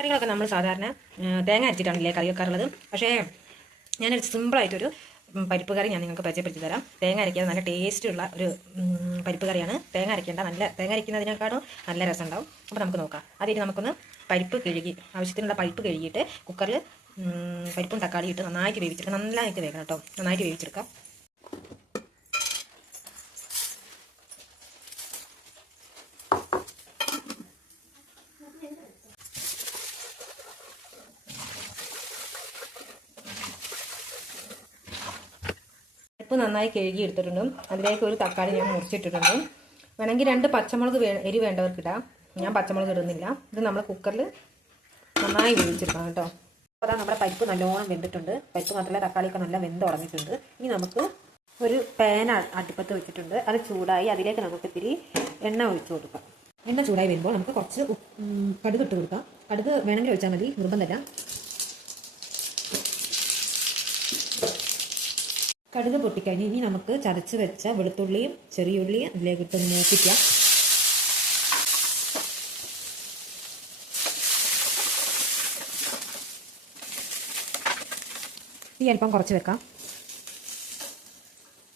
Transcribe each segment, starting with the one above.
കറികളൊക്കെ നമ്മൾ സാധാരണ തേങ്ങ അരച്ചിട്ടാണല്ലേ കറി വെക്കാറുള്ളത്. പക്ഷേ ഞാനൊരു സിമ്പിളായിട്ടൊരു പരിപ്പ് കറി ഞാൻ നിങ്ങൾക്ക് പരിചയപ്പെടുത്തി തരാം. തേങ്ങ അരയ്ക്കാതെ നല്ല ടേസ്റ്റുള്ള ഒരു പരിപ്പ് കറിയാണ്. തേങ്ങ അരയ്ക്കേണ്ട, തേങ്ങ അരയ്ക്കുന്നതിനേക്കാളും നല്ല രസം ഉണ്ടാവും. അപ്പോൾ നമുക്ക് നോക്കാം. ആദ്യമായിട്ട് നമുക്കൊന്ന് പരിപ്പ് കഴുകി, ആവശ്യത്തിനുള്ള പരിപ്പ് കഴുകിയിട്ട് കുക്കറിൽ പരിപ്പും തക്കാളി ഇട്ട് നന്നായിട്ട് വേവിച്ചെടുക്കാം. നന്നായിട്ട് വേഗം കേട്ടോ, നന്നായിട്ട് വേവിച്ചെടുക്കാം. പരിപ്പ് നന്നായി കഴുകി എടുത്തിട്ടുണ്ട്. അതിലേക്ക് ഒരു തക്കാളി ഞാൻ മുറിച്ചിട്ടിട്ടുണ്ട്. വേണമെങ്കിൽ 2 പച്ചമുളക് എരി വേണ്ടവർക്ക് ഇടാം. ഞാൻ പച്ചമുളക് ഇടുന്നില്ല. ഇത് നമ്മൾ കുക്കറിൽ നന്നായി വേവിച്ചെടുക്കാം കേട്ടോ. അപ്പോൾ അതാ നമ്മുടെ പരിപ്പ് നല്ലോണം വെന്തിട്ടുണ്ട്. പരിപ്പ് മാത്രമല്ല തക്കാളിയൊക്കെ നല്ല വെന്ത് ഉടഞ്ഞിട്ടുണ്ട്. ഇനി നമുക്ക് ഒരു പാൻ അടുപ്പത്ത് വെച്ചിട്ടുണ്ട്. അത് ചൂടായി അതിലേക്ക് നമുക്ക് ഇത്തിരി എണ്ണ ഒഴിച്ചു കൊടുക്കാം. എണ്ണ ചൂടായി വരുമ്പോൾ നമുക്ക് കുറച്ച് കടുക് ഇട്ട് കൊടുക്കാം. കടുക് വേണമെങ്കിൽ ഒഴിച്ചാൽ മതി, നിർബന്ധമില്ല. കടുക് പൊട്ടിക്കഴിഞ്ഞ് ഇനി നമുക്ക് ചതച്ച് വെച്ച വെളുത്തുള്ളിയും ചെറിയുള്ളിയും അതിലേക്ക് ഇട്ടൊന്ന് മൂപ്പിക്കാം. ഈ അല്പം കുറച്ച് വെക്കാം.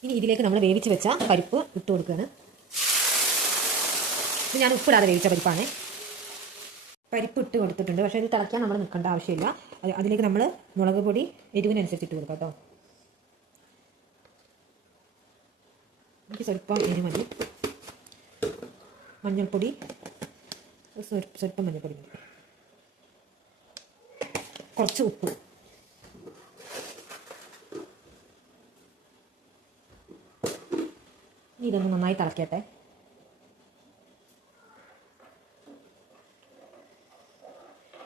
ഇനി ഇതിലേക്ക് നമ്മൾ വേവിച്ച് വെച്ച പരിപ്പ് ഇട്ട് കൊടുക്കുകയാണ്. ഇത് ഞാൻ ഉപ്പിടാതെ വേവിച്ച പരിപ്പാണ്. പരിപ്പ് ഇട്ട് കൊടുത്തിട്ടുണ്ട്. പക്ഷേ ഇത് തിളയ്ക്കാൻ നമ്മൾ നിൽക്കേണ്ട ആവശ്യമില്ല. അതിലേക്ക് നമ്മൾ മുളക് പൊടി എരിവിനനുസരിച്ച് ഇട്ട് കൊടുക്കാം കേട്ടോ. എനിക്ക് സ്വല്പം എരി മതി. മഞ്ഞൾപ്പൊടി സ്വല്പം മഞ്ഞൾപ്പൊടി മതി. കുറച്ച് ഉപ്പ്. ഇതൊന്ന് നന്നായി തിളക്കട്ടെ.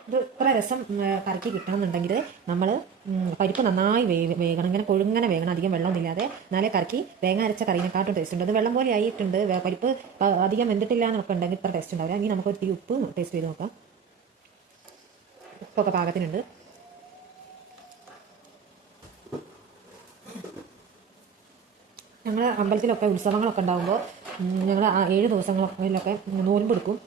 ഇത് ഇത്ര രസം കറിക്ക് കിട്ടണമെന്നുണ്ടെങ്കിൽ നമ്മൾ പരിപ്പ് നന്നായി വേകണം. ഇങ്ങനെ കൊഴുങ്ങനെ വേകണം, അധികം വെള്ളമൊന്നുമില്ലാതെ. എന്നാലേ കറിക്ക് തേങ്ങ അരച്ച കറിനെക്കാട്ടും ടേസ്റ്റ് ഉണ്ട്. അത് വെള്ളം പോലെ ആയിട്ടുണ്ട്. പരിപ്പ് അധികം വെന്തിട്ടില്ല എന്നൊക്കെ ഉണ്ടെങ്കിൽ ഇത്ര ടേസ്റ്റ് ഉണ്ടാവില്ല. ഇനി നമുക്ക് ഒരു ഉപ്പ് ടേസ്റ്റ് ചെയ്ത് നോക്കാം. ഉപ്പൊക്കെ പാകത്തിനുണ്ട്. ഞങ്ങൾ അമ്പലത്തിലൊക്കെ ഉത്സവങ്ങളൊക്കെ ഉണ്ടാകുമ്പോൾ ഞങ്ങൾ 7 ദിവസങ്ങളിലൊക്കെ നോൻപെടുക്കും.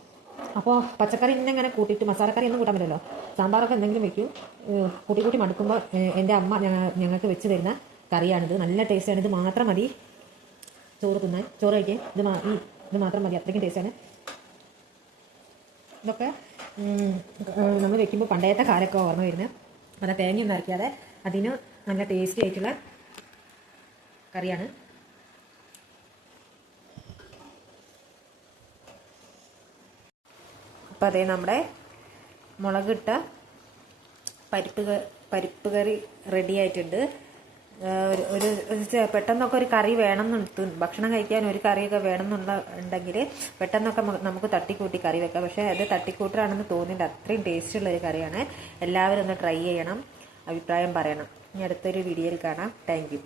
അപ്പോൾ പച്ചക്കറി ഇങ്ങനെ കൂട്ടിയിട്ട് മസാലക്കറി ഒന്നും കൂട്ടാൻ പറ്റില്ലല്ലോ. സാമ്പാറൊക്കെ എന്തെങ്കിലും വെക്കും. കൂട്ടി മടുക്കുമ്പോൾ എൻ്റെ അമ്മ ഞങ്ങൾക്ക് വെച്ച് തരുന്ന കറിയാണിത്. നല്ല ടേസ്റ്റാണ്. ഇത് മാത്രം മതി ചോറ് തിന്നാൻ, ചോറ് കഴിക്കാൻ. ഇത് മാത്രം മതി, അത്രയ്ക്കും ടേസ്റ്റാണ്. ഇതൊക്കെ നമ്മൾ വെക്കുമ്പോൾ പണ്ടത്തെ കാലമൊക്കെ ഓർമ്മ വരുന്നത്. അത് തേങ്ങയൊന്നും അരയ്ക്കാതെ അതിന് നല്ല ടേസ്റ്റി ആയിട്ടുള്ള കറിയാണ്. അപ്പോൾ അതേ നമ്മുടെ മുളകിട്ട പരിപ്പ് കറി റെഡി ആയിട്ടുണ്ട്. ഒരു പെട്ടെന്നൊക്കെ ഒരു കറി വേണമെന്നുണ്ട്, ഭക്ഷണം കഴിക്കാൻ ഒരു കറിയൊക്കെ വേണമെന്നുണ്ടെങ്കിൽ പെട്ടെന്നൊക്കെ നമുക്ക് തട്ടിക്കൂട്ടി കറി വെക്കാം. പക്ഷേ അത് തട്ടിക്കൂട്ടാണെന്ന് തോന്നില്ല, അത്രയും ടേസ്റ്റുള്ളൊരു കറിയാണ്. എല്ലാവരും ഒന്ന് ട്രൈ ചെയ്യണം, അഭിപ്രായം പറയണം. ഇനി അടുത്തൊരു വീഡിയോയിൽ കാണാം. Thank you.